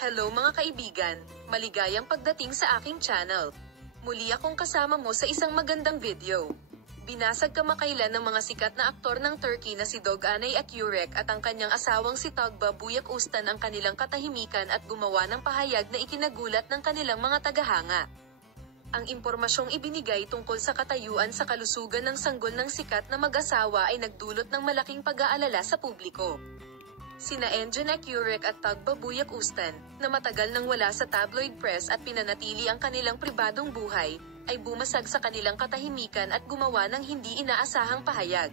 Hello mga kaibigan, maligayang pagdating sa aking channel. Muli akong kasama mo sa isang magandang video. Binasag kamakailan ng mga sikat na aktor ng Turkey na si Doğanay Akürek at ang kanyang asawang si Tugba Büyüküstün ang kanilang katahimikan at gumawa ng pahayag na ikinagulat ng kanilang mga tagahanga. Ang impormasyong ibinigay tungkol sa katayuan sa kalusugan ng sanggol ng sikat na mag-asawa ay nagdulot ng malaking pag-aalala sa publiko. Sina Engin Akürek at Tugba Büyüküstün, na matagal nang wala sa tabloid press at pinanatili ang kanilang pribadong buhay, ay bumasag sa kanilang katahimikan at gumawa ng hindi inaasahang pahayag.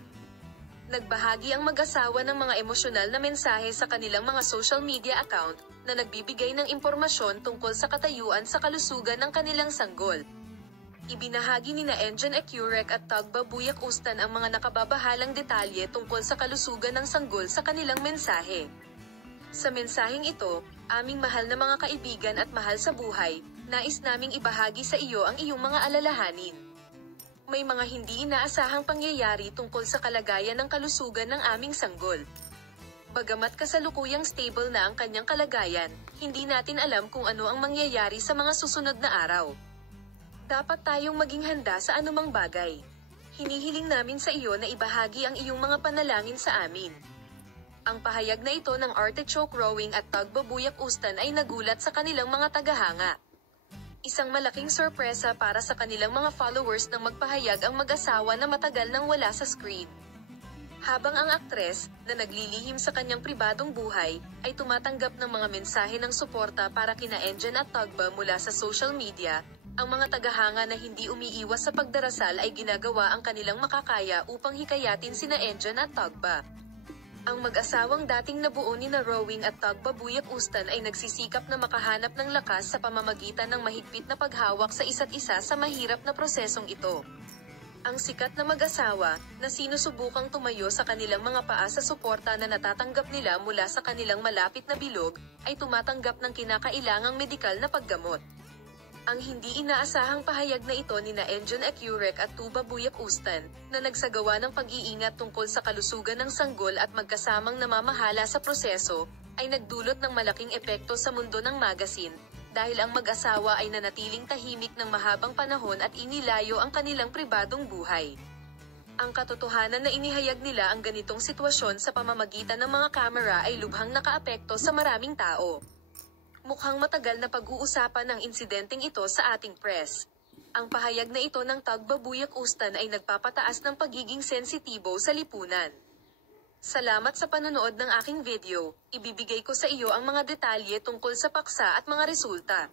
Nagbahagi ang mag-asawa ng mga emosyonal na mensahe sa kanilang mga social media account, na nagbibigay ng impormasyon tungkol sa katayuan sa kalusugan ng kanilang sanggol. Ibinahagi nina Engin Akürek at Tugba Büyüküstün ang mga nakababahalang detalye tungkol sa kalusugan ng sanggol sa kanilang mensahe. Sa mensaheng ito, aming mahal na mga kaibigan at mahal sa buhay, nais naming ibahagi sa iyo ang iyong mga alalahanin. May mga hindi inaasahang pangyayari tungkol sa kalagayan ng kalusugan ng aming sanggol. Bagamat kasalukuyang stable na ang kanyang kalagayan, hindi natin alam kung ano ang mangyayari sa mga susunod na araw. Dapat tayong maging handa sa anumang bagay. Hinihiling namin sa iyo na ibahagi ang iyong mga panalangin sa amin. Ang pahayag na ito ng Artichoke Rowing at Tugba Büyüküstün ay nagulat sa kanilang mga tagahanga. Isang malaking sorpresa para sa kanilang mga followers nang magpahayag ang mag-asawa na matagal nang wala sa screen. Habang ang aktres, na naglilihim sa kanyang pribadong buhay, ay tumatanggap ng mga mensahe ng suporta para kina Engin at Tugba mula sa social media, ang mga tagahanga na hindi umiiwas sa pagdarasal ay ginagawa ang kanilang makakaya upang hikayatin sina Engin at Tugba. Ang mag-asawang dating nabuo nina Rowing at Tugba Büyüküstün ay nagsisikap na makahanap ng lakas sa pamamagitan ng mahigpit na paghawak sa isa't isa sa mahirap na prosesong ito. Ang sikat na mag-asawa, na sinusubukang tumayo sa kanilang mga paa sa suporta na natatanggap nila mula sa kanilang malapit na bilog, ay tumatanggap ng kinakailangang medikal na paggamot. Ang hindi inaasahang pahayag na ito nina Engin Akürek at Tugba Büyüküstün, na nagsagawa ng pag-iingat tungkol sa kalusugan ng sanggol at magkasamang namamahala sa proseso, ay nagdulot ng malaking epekto sa mundo ng magazine, dahil ang mag-asawa ay nanatiling tahimik ng mahabang panahon at inilayo ang kanilang pribadong buhay. Ang katotohanan na inihayag nila ang ganitong sitwasyon sa pamamagitan ng mga kamera ay lubhang nakaapekto sa maraming tao. Mukhang matagal na pag-uusapan ang insidenteng ito sa ating press. Ang pahayag na ito ng Tugba Büyüküstün ay nagpapataas ng pagiging sensitibo sa lipunan. Salamat sa panonood ng aking video, ibibigay ko sa iyo ang mga detalye tungkol sa paksa at mga resulta.